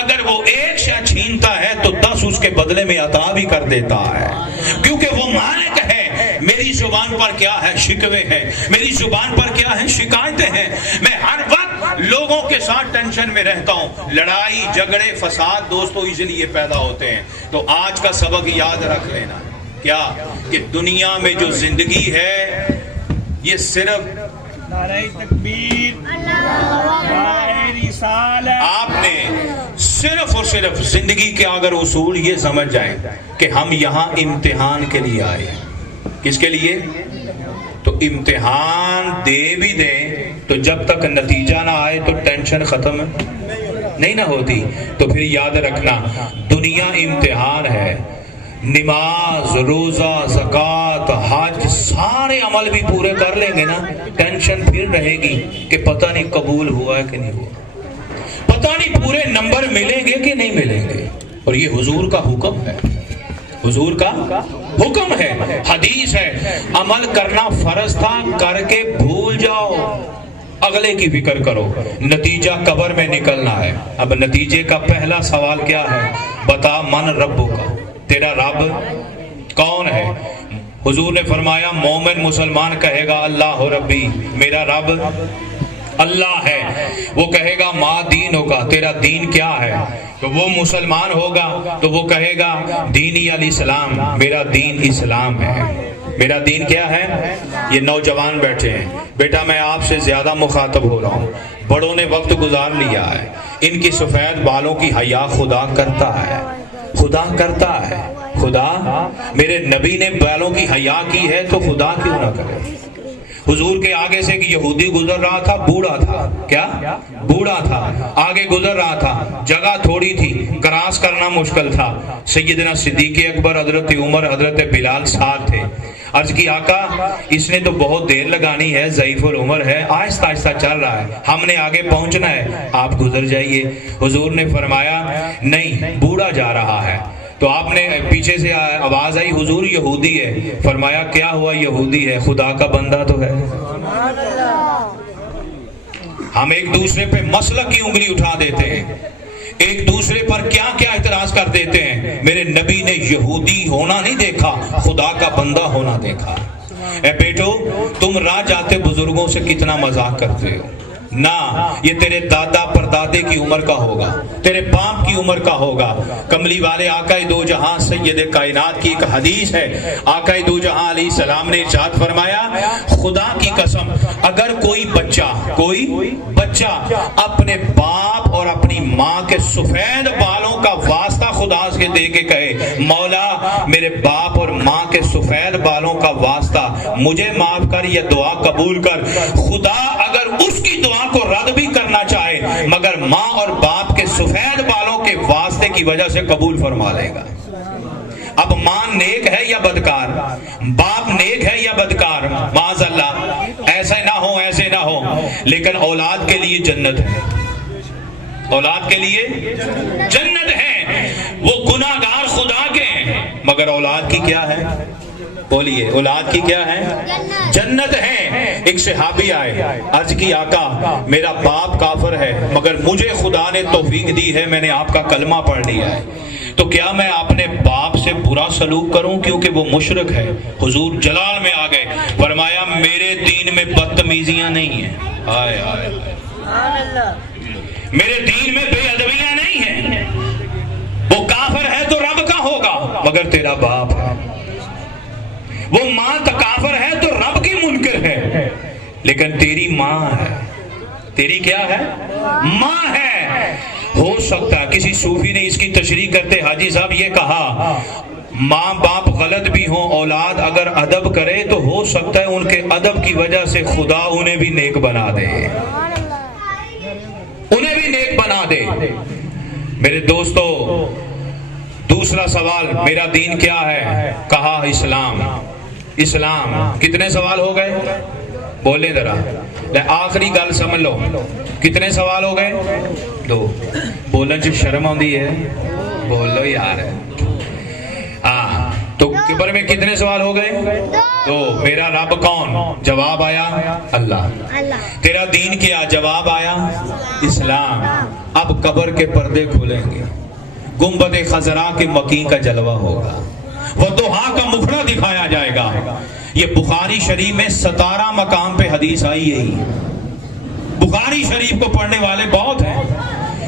اگر وہ ایک شے چھینتا ہے تو 10 اس کے بدلے میں عطا بھی کر دیتا ہے، کیونکہ وہ مالک ہے۔ میری زبان پر کیا ہے؟ شکوے ہیں، میری زبان پر کیا ہے؟ شکایتیں ہیں۔ میں ہر وقت لوگوں کے ساتھ ٹینشن میں رہتا ہوں، لڑائی جھگڑے فساد دوستو اس لیے پیدا ہوتے ہیں۔ تو آج کا سبق یاد رکھ لینا کیا کہ دنیا میں جو زندگی ہے یہ صرف نعرہ تکبیر، نعرہ رسالت، آپ نے صرف اور صرف زندگی کے اگر اصول یہ سمجھ جائیں کہ ہم یہاں امتحان کے لیے آئے ہیں۔ کس کے لیے؟ تو امتحان دے بھی دیں تو جب تک نتیجہ نہ آئے تو ٹینشن ختم نہیں نہ ہوتی۔ تو پھر یاد رکھنا دنیا امتحان ہے، نماز، روزہ، زکوٰۃ، حج سارے عمل بھی پورے کر لیں گے نا، ٹینشن پھر رہے گی کہ پتہ نہیں قبول ہوا ہے کہ نہیں ہوا، پتہ نہیں پورے نمبر ملیں گے کہ نہیں ملیں گے۔ اور یہ حضور کا حکم ہے، حضور کا حکم ہے، حدیث ہے، عمل کرنا فرض تھا، کر کے بھول جاؤ، اگلے کی فکر کرو، نتیجہ قبر میں نکلنا ہے۔ اب نتیجے کا پہلا سوال کیا ہے؟ بتا من ربو کا، تیرا رب کون ہے؟ حضور نے فرمایا مومن مسلمان کہے گا اللہ ربی، میرا رب اللہ ہے۔ وہ کہے گا ما دین ہوگا، تیرا دین کیا ہے؟ تو وہ مسلمان ہوگا تو وہ کہے گا دینی الاسلام، میرا دین اسلام ہے۔ میرا دین کیا ہے؟ یہ نوجوان بیٹھے ہیں، بیٹا میں آپ سے زیادہ مخاطب ہو رہا ہوں، بڑوں نے وقت گزار لیا ہے، ان کی سفید بالوں کی حیا خدا کرتا ہے، خدا کرتا ہے۔ خدا میرے نبی نے بالوں کی حیا کی ہے تو خدا کیوں نہ کرے؟ حضور کے آگے سے ایک یہودی گزر رہا تھا، بوڑھا تھا، کیا بوڑھا تھا، آگے گزر رہا تھا، جگہ تھوڑی تھی، کراس کرنا مشکل تھا۔ سیدنا صدیق اکبر، حضرت عمر، حضرت بلال ساتھ تھے۔ عرض کی آقا اس نے تو بہت دیر لگانی ہے، ضعیف العمر ہے، آہستہ آہستہ چل رہا ہے، ہم نے آگے پہنچنا ہے، آپ گزر جائیے۔ حضور نے فرمایا نہیں، بوڑھا جا رہا ہے۔ تو آپ نے پیچھے سے آواز آئی حضور یہودی ہے، فرمایا کیا ہوا؟ یہودی ہے، خدا کا بندہ تو ہے۔ ہم ایک دوسرے پہ مسلک کی انگلی اٹھا دیتے ہیں، ایک دوسرے پر کیا کیا اعتراض کر دیتے ہیں۔ میرے نبی نے یہودی ہونا نہیں دیکھا، خدا کا بندہ ہونا دیکھا۔ اے بیٹو تم راہ جاتے بزرگوں سے کتنا مذاق کرتے ہو، نہ یہ تیرے دادا پردادے کی عمر کا ہوگا، تیرے باپ کی عمر کا ہوگا۔ کملی والے آقا دو جہاں سید کائنات کی ایک حدیث ہے، آقا دو جہاں علیہ السلام نے ارشاد فرمایا خدا کی قسم اگر کوئی بچہ اپنے باپ اور اپنی ماں کے سفید بالوں کا واسطہ خدا سے دے کے کہے مولا میرے باپ اور ماں کے سفید بالوں کا واسطہ مجھے معاف کر، یہ دعا قبول کر، خدا اگر اس کی دعا کو رد بھی کرنا چاہے مگر ماں اور باپ کے سفید بالوں کے واسطے کی وجہ سے قبول فرما لے گا۔ اب ماں نیک ہے یا بدکار، باپ نیک ہے یا بدکار، معاذ اللہ ایسے نہ ہو، ایسے نہ ہو، لیکن اولاد کے لیے جنت ہے، اولاد کے لیے جنت ہے۔ وہ گناہگار خدا کے ہیں مگر اولاد کی کیا ہے؟ بولیے اولاد کی کیا ہے؟ جنت ہے۔ ایک صحابی آئے، عرض کی آقا میرا باپ کافر ہے مگر مجھے خدا نے توفیق دی ہے، میں نے آپ کا کلمہ پڑھ لیا ہے، تو کیا میں اپنے باپ سے برا سلوک کروں کیونکہ وہ مشرک ہے؟ حضور جلال میں آ گئے، فرمایا میرے دین میں بدتمیزیاں نہیں ہیں، آئے آئے میرے دین میں بے ادبیاں نہیں ہیں۔ وہ کافر ہے تو رب کا ہوگا مگر تیرا باپ ہے، وہ ماں کا کافر ہے تو رب کی منکر ہے لیکن تیری ماں ہے، تیری کیا ہے؟ ماں ہے۔ ہو سکتا ہے کسی صوفی نے اس کی تشریح کرتے حاجی صاحب یہ کہا ماں باپ غلط بھی ہوں، اولاد اگر ادب کرے تو ہو سکتا ہے ان کے ادب کی وجہ سے خدا انہیں بھی نیک بنا دے، انہیں بھی نیک بنا دے۔ میرے دوستو دوسرا سوال میرا دین کیا ہے؟ کہا اسلام۔ اسلام کتنے سوال ہو گئے؟ بولے ذرا، آخری گل سمجھ لو، کتنے سوال ہو گئے؟ 2۔ بولن سے شرم آتی ہے، بولو یار۔ ہاں تو کبر میں کتنے سوال ہو گئے؟ 2۔ میرا رب کون؟ جواب آیا اللہ۔ تیرا دین کیا؟ جواب آیا اسلام۔ اب قبر کے پردے کھلیں گے، گنبد خضرا کے مکی کا جلوہ ہوگا، وضحا کا مکھڑا دکھایا جائے گا۔ یہ بخاری شریف میں 17 مقام پہ حدیث آئی یہی، بخاری شریف کو پڑھنے والے بہت ہیں،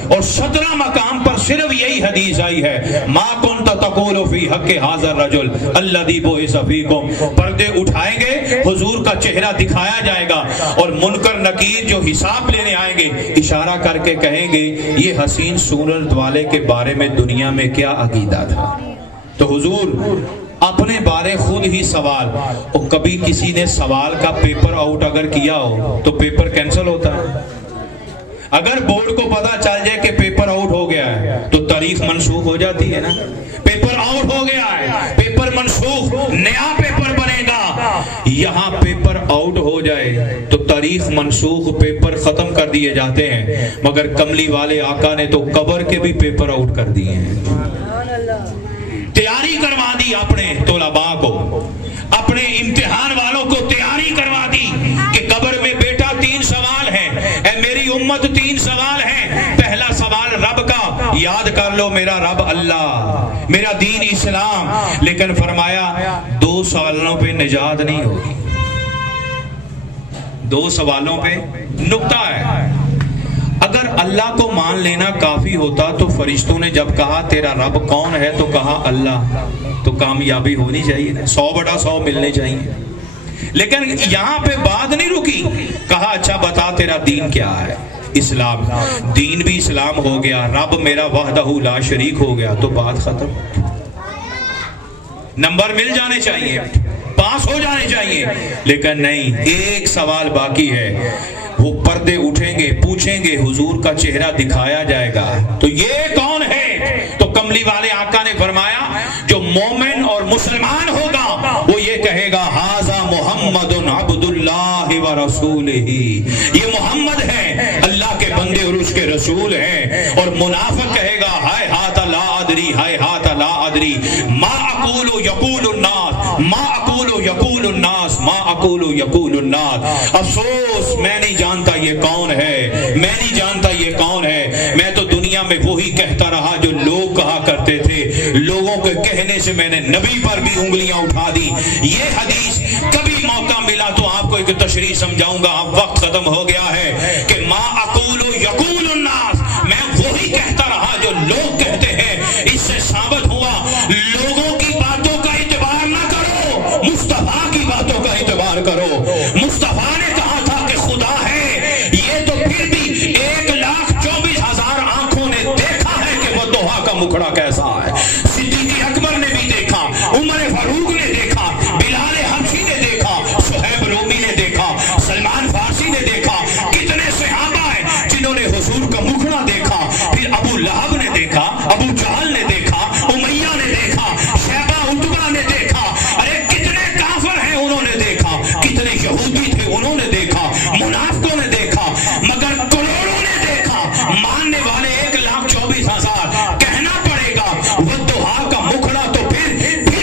اور 17 مقام پر صرف یہی حدیث آئی ہے، ما کنت تقول فی حق ھذا الرجل الذی بعث فیکم۔ پردے اٹھائیں گے، حضور کا چہرہ دکھایا جائے گا، اور منکر نکیر جو حساب لینے آئیں گے اشارہ کر کے کہیں گے یہ حسین صورت والے کے بارے میں دنیا میں کیا عقیدہ تھا۔ تو حضور اپنے بارے خود ہی سوال، اور کبھی کسی نے سوال کا پیپر آؤٹ اگر کیا ہو تو پیپر کینسل ہوتا ہے۔ اگر بورڈ کو پتا چل جائے کہ پیپر آؤٹ ہو گیا ہے تو تاریخ منسوخ ہو جاتی ہے نا، پیپر آؤٹ ہو گیا ہے، پیپر منسوخ، نیا پیپر بنے گا۔ یہاں پیپر آؤٹ ہو جائے تو تاریخ منسوخ، پیپر ختم کر دیے جاتے ہیں، مگر کملی والے آقا نے تو قبر کے بھی پیپر آؤٹ کر دیے ہیں۔ تیاری کروا دی اپنے طلباء کو، اپنے امتحان والوں کو تیاری کروا دی کہ قبر میں بیٹا 3 سوال ہیں، اے میری امت 3 سوال ہیں۔ پہلا سوال رب کا، یاد کر لو میرا رب اللہ، میرا دین اسلام، لیکن فرمایا 2 سوالوں پہ نجات نہیں ہوگی، 2 سوالوں پہ نقطہ ہے۔ اگر اللہ کو مان لینا کافی ہوتا تو فرشتوں نے جب کہا تیرا رب کون ہے تو کہا اللہ، تو کامیابی ہونی چاہیے، 100/100 ملنے چاہیے۔ لیکن یہاں پہ بات نہیں رکی، کہا اچھا بتا تیرا دین کیا ہے، اسلام، دین بھی اسلام ہو گیا، رب میرا وحدہ لا شریک ہو گیا، تو بات ختم۔ نمبر مل جانے چاہیے، پاس ہو جانے چاہیے، لیکن نہیں، ایک سوال باقی ہے۔ وہ پردے اٹھیں گے، پوچھیں گے، حضور کا چہرہ دکھایا جائے گا، تو یہ کون ہے؟ تو کملی والے آقا نے فرمایا جو مومن اور مسلمان ہوگا وہ یہ کہے گا ھذا محمد عبد اللہ و رسولہ، یہ محمد ہے، اللہ کے بندے اور اس کے رسول ہیں۔ اور منافق کہے گا ہائے ہاتھ لا ادری، ہائے ہاتھ لا ادری، ما اقول یقول الناس، ما اقول یقول الناس، ما اقول یقول الناس۔ افسوس میں نہیں جانتا یہ کون ہے، میں نہیں جانتا یہ کون ہے، میں تو دنیا میں وہی کہتا رہا جو لوگ کہا کرتے تھے، لوگوں کے کہنے سے میں نے نبی پر بھی انگلیاں اٹھا دی۔ یہ حدیث کبھی موقع ملا تو آپ کو ایک تشریح سمجھاؤں گا، اب وقت ختم ہو گیا ہے، کہ ما اقول یقول الناس، میں وہی کہتا رہا جو لوگ کہتے ہیں۔ اس سے ثابت ہوا لوگوں کی باتوں کا اعتبار نہ کرو، مصطفیٰ کی باتوں کا اعتبار کرو۔ مصطفیٰ نے کہا تھا کہ خدا ہے، یہ تو پھر بھی 1,24,000 آنکھوں نے دیکھا ہے کہ وہ دوحہ کا مکھڑا کیسا ہے۔ صدیق اکبر نے بھی دیکھا، عمر فاروق نے دیکھا، بلال حبشی نے دیکھا، صہیب رومی نے دیکھا، سلمان فارسی نے دیکھا، کتنے صحابہ ہیں جنہوں نے حضور کا مکھڑا دیکھا۔ پھر ابو لہب نے دیکھا، ابو جہل نے دیکھا، امیہ نے دیکھا، شیبہ عتبہ نے دیکھا، ارے کتنے کافر ہیں انہوں نے دیکھا، کتنے یہودی تھے انہوں نے دیکھا، منافقوں نے دیکھا، مگر کروڑوں نے دیکھا، ماننے والے 1,24,000۔ کہنا پڑے گا وہ دوحہ کا مکھڑا تو پھر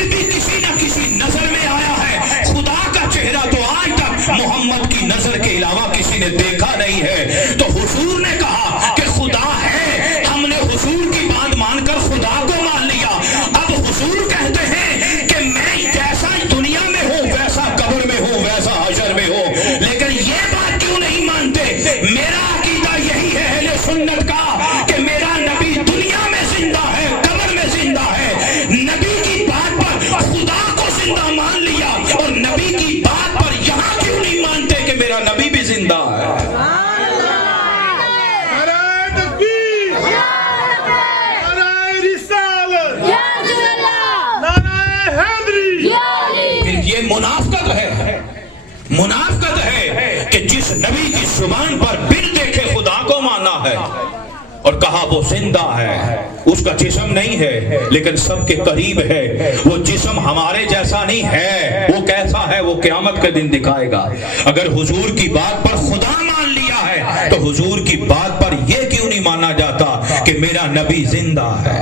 بھی کسی نہ کسی نظر میں آیا ہے، خدا کا چہرہ تو آج تک محمد کی نظر کے علاوہ کسی نے دیکھا نہیں ہے۔ تو حضور نے کہا کہ خدا ہے، ہم نے حضور کی بات مان کر خدا کو مان لیا۔ اب حضور کہتے ہیں کہ میں جیسا دنیا میں ہوں ویسا قبر میں ہوں، ویسا حشر میں ہوں، لیکن یہ بات کیوں نہیں مانتے؟ میرا عقیدہ یہی ہے اہل سنت کا کہ میرا نبی دنیا میں زندہ ہے، قبر میں زندہ ہے۔ نبی کی بات پر خدا کو زندہ مان لیا، اور نبی کی بات پر یہاں کیوں نہیں مانتے کہ میرا نبی بھی زندہ ہے؟ نعرہ تکبیر، نعرہ رسالت، نعرہ حیدری۔ پھر یہ منافقت ہے، منافقت ہے کہ جس نبی کی زبان پر بن دیکھے خدا کو مانا ہے اور کہا وہ زندہ ہے، اس کا جسم نہیں ہے لیکن سب کے قریب ہے، وہ جسم ہمارے جیسا نہیں ہے، وہ کیسا ہے وہ قیامت کے دن دکھائے گا۔ اگر حضور کی بات پر خدا مان لیا ہے تو حضور کی بات پر یہ کیوں نہیں مانا جاتا کہ میرا نبی زندہ ہے،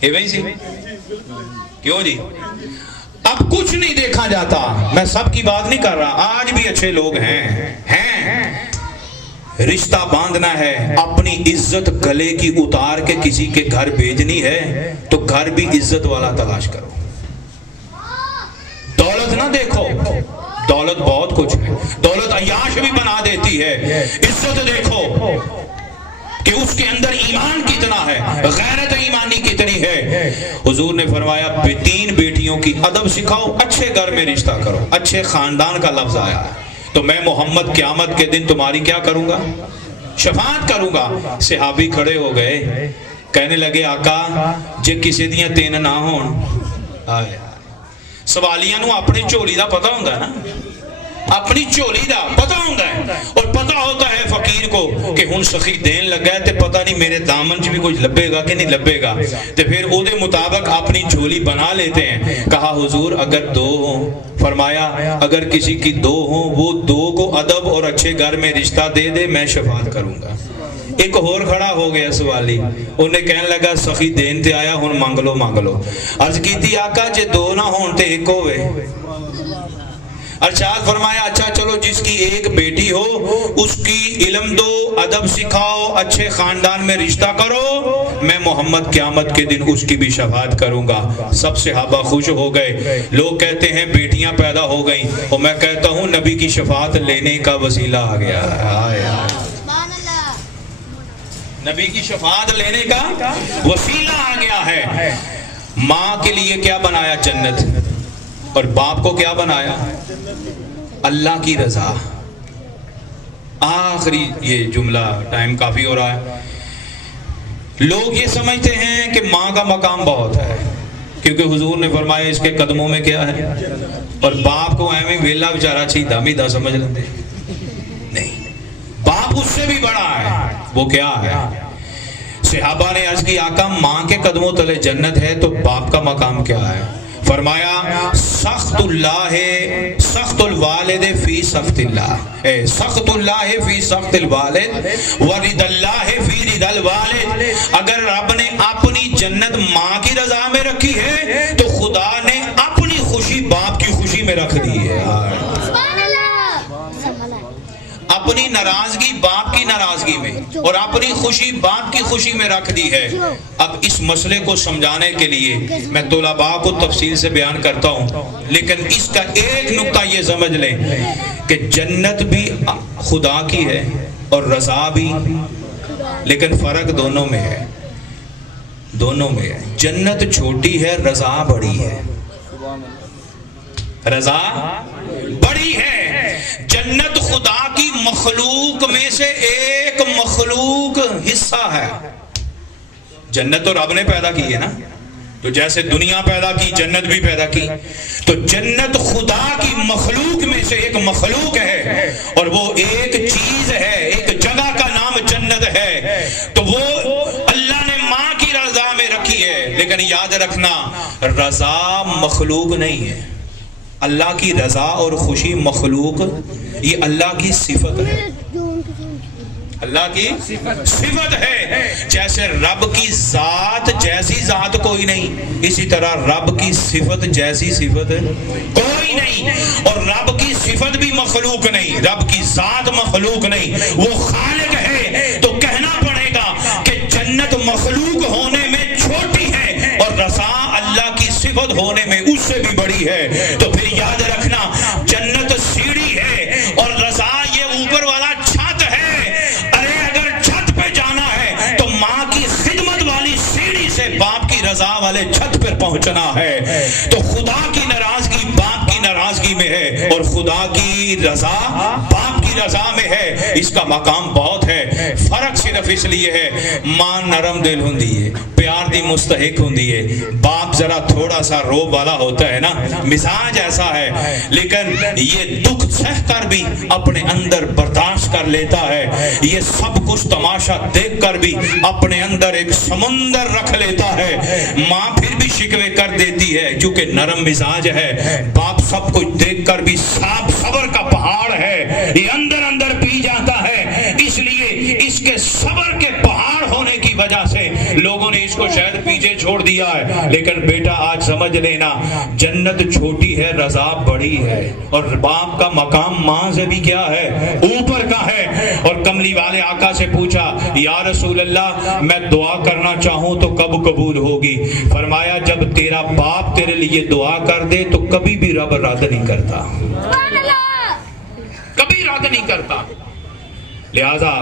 ایویں ہی سی کیوں جی؟ اب کچھ نہیں دیکھا جاتا، میں سب کی بات نہیں کر رہا، آج بھی اچھے لوگ ہیں، رشتہ باندھنا ہے، اپنی عزت گلے کی اتار کے کسی کے گھر بھیجنی ہے تو گھر بھی عزت والا تلاش کرو، دولت نہ دیکھو، دولت بہت کچھ ہے، دولت عیاش بھی بنا دیتی ہے، عزت دیکھو کہ اس کے اندر ایمان کتنا ہے، غیرت ایمانی کتنی ہے۔ حضور نے فرمایا 3 بیٹیوں کی ادب سکھاؤ، اچھے گھر میں رشتہ کرو، اچھے خاندان کا لفظ آیا ہے تو میں محمد قیامت کے دن تمہاری کیا کروں گا؟ شفاعت کروں گا۔ صحابی کھڑے ہو گئے، کہنے لگے آقا جے کسی دیاں 3 نہ ہون، سوالیاں نو اپنی چولی دا پتہ ہوندا ہے نا، اپنی چولی دا پتہ ہوندا ہے، اور پتہ ہوتا ہے فقیر کو کہ ہن سخی دین لگا ہے تے پتہ نہیں میرے دامن چ بھی کچھ لبے گا کہ نہیں لبے گا، تے پھر او دے مطابق اپنی جھولی بنا لیتے ہیں۔ کہا حضور اگر 2 ہوں، فرمایا اگر کسی کی 2 ہوں وہ 2 کو ادب اور اچھے گھر میں رشتہ دے دے میں شفاعت کروں گا۔ ایک اور کھڑا ہو گیا سوالی، انہیں کہنے لگا سخی دین تے آیا ہن مانگ لو، عرض کیتی آقا جے 2 نہ ہون تے 1 ہوئے، ارشاد فرمایا اچھا چلو جس کی 1 بیٹی ہو اس کی علم دو، ادب سکھاؤ، اچھے خاندان میں رشتہ کرو، میں محمد قیامت کے دن اس کی بھی شفاعت کروں گا۔ سب صحابہ خوش ہو گئے، لوگ کہتے ہیں بیٹیاں پیدا ہو گئیں، اور میں کہتا ہوں نبی کی شفاعت لینے کا وسیلہ آ گیا ہے، نبی کی شفاعت لینے کا وسیلہ آ گیا ہے۔ ماں کے لیے کیا بنایا؟ جنت، اور باپ کو کیا بنایا؟ اللہ کی رضا۔ آخری یہ جملہ، ٹائم کافی ہو رہا ہے، لوگ یہ سمجھتے ہیں کہ ماں کا مقام بہت ہے کیونکہ حضور نے فرمایا اس کے قدموں میں کیا ہے، اور باپ کو ایویں ویلا بیچارہ چیدہ میدہ سمجھ لیتے، نہیں، باپ اس سے بھی بڑا ہے، وہ کیا ہے؟ صحابہ نے عرض کی آقا ماں کے قدموں تلے جنت ہے تو باپ کا مقام کیا ہے؟ فرمایا سخت اللہ سخت الوالد فی سخت اللہ، سخت اللہ فی سخت الوالد ورد اللہ فی رد الوالد۔ اگر رب نے اپنی جنت ماں کی رضا میں رکھی ہے تو خدا نے اپنی خوشی باپ کی خوشی میں رکھ دی ہے، اپنی ناراضگی باپ کی ناراضگی میں اور اپنی خوشی باپ کی خوشی میں رکھ دی ہے۔ اب اس مسئلے کو سمجھانے کے لیے میں طلباء کو تفصیل سے بیان کرتا ہوں، لیکن اس کا ایک نقطہ یہ سمجھ لیں کہ جنت بھی خدا کی ہے اور رضا بھی، لیکن فرق دونوں میں ہے، دونوں میں ہے۔ جنت چھوٹی ہے، رضا بڑی ہے، رضا بڑی ہے۔ جنت خدا کی مخلوق میں سے ایک مخلوق حصہ ہے، جنت تو رب نے پیدا کی ہے نا، تو جیسے دنیا پیدا کی جنت بھی پیدا کی، تو جنت خدا کی مخلوق میں سے ایک مخلوق ہے، اور وہ ایک چیز ہے، ایک جگہ کا نام جنت ہے، تو وہ اللہ نے ماں کی رضا میں رکھی ہے۔ لیکن یاد رکھنا رضا مخلوق نہیں ہے، اللہ کی رضا اور خوشی مخلوق، یہ اللہ کی صفت ہے، اللہ کی صفت ہے۔ جیسے رب کی ذات جیسی ذات کوئی نہیں، اسی طرح رب کی صفت جیسی صفت کوئی نہیں، اور رب کی صفت بھی مخلوق نہیں، رب کی ذات مخلوق نہیں، وہ خالق ہے۔ تو کہنا پڑے گا کہ جنت مخلوق ہونے میں چھوٹی ہے اور رضا اللہ کی صفت ہونے میں اس سے بھی بڑی ہے۔ تو پھر یاد رکھنا جنت سیڑھی ہے اور رضا یہ اوپر والا چھت ہے۔ ارے اگر چھت پہ جانا ہے تو ماں کی خدمت والی سیڑھی سے باپ کی رضا والے چھت پر پہنچنا ہے۔ تو خدا کی ناراضگی باپ کی ناراضگی میں ہے اور خدا کی رضا باپ کی رضا میں ہے، اس کا مقام بہت ہے۔ فرق صرف اس لیے ہے ماں نرم دل ہوندی ہے، پیار دی مستحق ہوندی ہے، باپ ذرا تھوڑا سا روب والا ہوتا ہے نا، مزاج ایسا ہے، لیکن یہ دکھ سہ کر بھی اپنے اندر برداشت کر لیتا ہے، یہ سب کچھ تماشا دیکھ کر بھی اپنے اندر ایک سمندر رکھ لیتا ہے۔ ماں پھر بھی شکوے کر دیتی ہے کیونکہ نرم مزاج ہے، باپ سب کچھ دیکھ کر بھی صبر کا پہاڑ ہے، یہ اندر اندر پی جاتا ہے، اس لیے اس کے صبر کے پہاڑ ہونے کی وجہ سے لوگوں نے اس کو شاید پیچھے چھوڑ دیا ہے، لیکن بیٹا آج سمجھ لینا جنت چھوٹی ہے، رضا بڑی ہے، اور باپ کا مقام ماں سے بھی کیا ہے، اوپر کا ہے۔ اور کملی والے آقا سے پوچھا یا رسول اللہ میں دعا کرنا چاہوں تو کب قبول ہوگی؟ فرمایا جب تیرا باپ تیرے لیے دعا کر دے تو کبھی بھی رب رد نہیں کرتا، کبھی رد نہیں کرتا۔ لہذا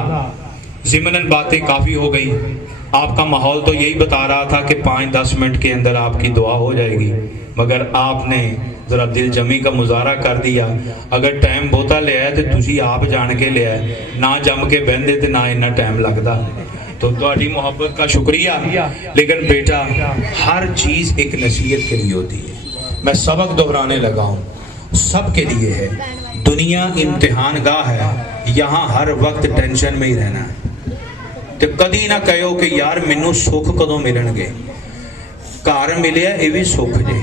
ضمناً باتیں کافی ہو گئی، آپ کا ماحول تو یہی بتا رہا تھا کہ 5-10 منٹ کے اندر آپ کی دعا ہو جائے گی، مگر آپ نے ذرا دل جمی کا مظاہرہ کر دیا۔ اگر ٹائم بہتا لے آئے تو تسی آپ جان کے لے آئے، نہ جم کے بہندے تو نہ اتنا ٹائم لگتا۔ تو تہاڈی محبت کا شکریہ، لیکن بیٹا ہر چیز ایک نصیحت کے لیے ہوتی ہے۔ میں سبق دہرانے لگا ہوں، سب کے لیے ہے۔ دنیا امتحان گاہ ہے، یہاں ہر وقت ٹینشن میں ہی رہنا ہے۔ تو کدی نہ کہو کہ یار مینوں سکھ کدوں ملن گے۔ گھر ملیا یہ بھی سکھ جے،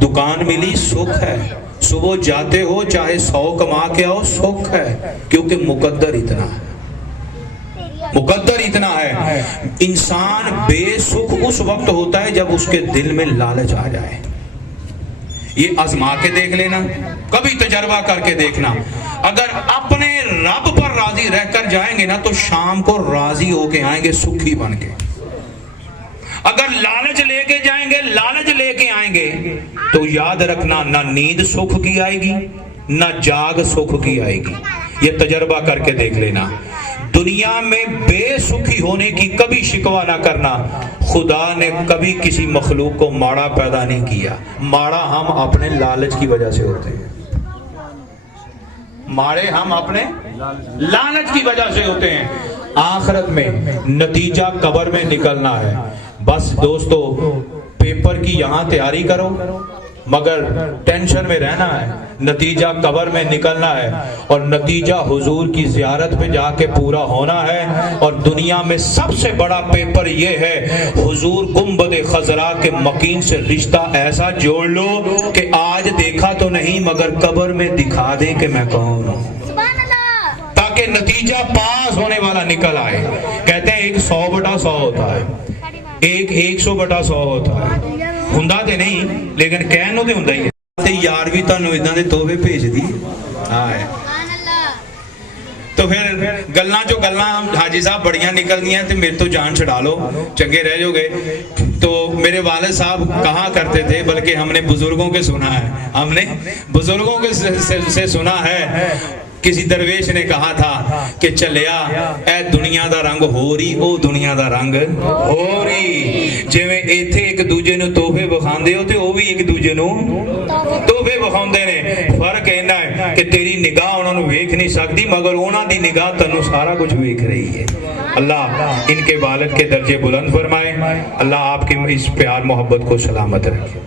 دکان ملی سکھ ہے، صبح جاتے ہو چاہے 100 کما کے آؤ سکھ ہے، کیونکہ مقدر اتنا ہے، مقدر اتنا ہے۔ انسان بے سکھ اس وقت ہوتا ہے جب اس کے دل میں لالچ آ جائے۔ یہ آزما کے دیکھ لینا، کبھی تجربہ کر کے دیکھنا، اگر اپنے رب پر راضی رہ کر جائیں گے نا تو شام کو راضی ہو کے آئیں گے، سکھی بن کے۔ اگر لالچ لے کے جائیں گے، لالچ لے کے آئیں گے تو یاد رکھنا نہ نیند سکھ کی آئے گی نہ جاگ سکھ کی آئے گی۔ یہ تجربہ کر کے دیکھ لینا۔ دنیا میں بے سکھی ہونے کی کبھی شکوہ نہ کرنا۔ خدا نے کبھی کسی مخلوق کو ماڑا پیدا نہیں کیا، ماڑا ہم اپنے لالچ کی وجہ سے ہوتے ہیں، ماڑے ہم اپنے لالچ کی وجہ سے ہوتے ہیں۔ آخرت میں نتیجہ قبر میں نکلنا ہے۔ بس دوستو پیپر کی یہاں تیاری کرو، مگر ٹینشن میں رہنا ہے، نتیجہ قبر میں نکلنا ہے، اور نتیجہ حضور کی زیارت پہ جا کے پورا ہونا ہے۔ اور دنیا میں سب سے بڑا پیپر یہ ہے، حضور گنبد خضرا کے مکین سے رشتہ ایسا جوڑ لو کہ آج دیکھا تو نہیں مگر قبر میں دکھا دے کہ میں کون ہوں، تاکہ نتیجہ پاس ہونے والا نکل آئے۔ کہتے ہیں ایک 100/100 ہوتا ہے، ایک 100/100 ہوتا ہے، ہوندا تے نہیں لیکن کہن نو تے ہوندا ہی ہے۔ تے یار بھی تانوں اداں دے تحفے بھیج دی ہائے۔ تو پھر گلاں چوں گلاں حاجی صاحب بڑیاں نکل گئیں تے میرے تو جان چھڑا لو، چنگے رہ جو گے۔ تو میرے والد صاحب کہا کرتے تھے، بلکہ ہم نے بزرگوں کے سنا ہے، ہم نے بزرگوں کے سے سنا ہے، کسی درویش نے کہا تھا کہ چلیا اے دنیا دا رنگ ہو رہی، او دنیا دا رنگ ہو رہی۔ جویں ایتھے ایک دوجے نو تحفے بخاندے ہو تے او بھی ایک دوجے نو تحفے بخاندے نے۔ فرق اینا ہے کہ تیری نگاہ انہاں نو ویکھ نہیں سکتی مگر انہاں دی نگاہ تنو سارا کچھ ویکھ رہی ہے۔ اللہ ان کے والد کے درجے بلند فرمائے، اللہ آپ کی اس پیار محبت کو سلامت رکھے۔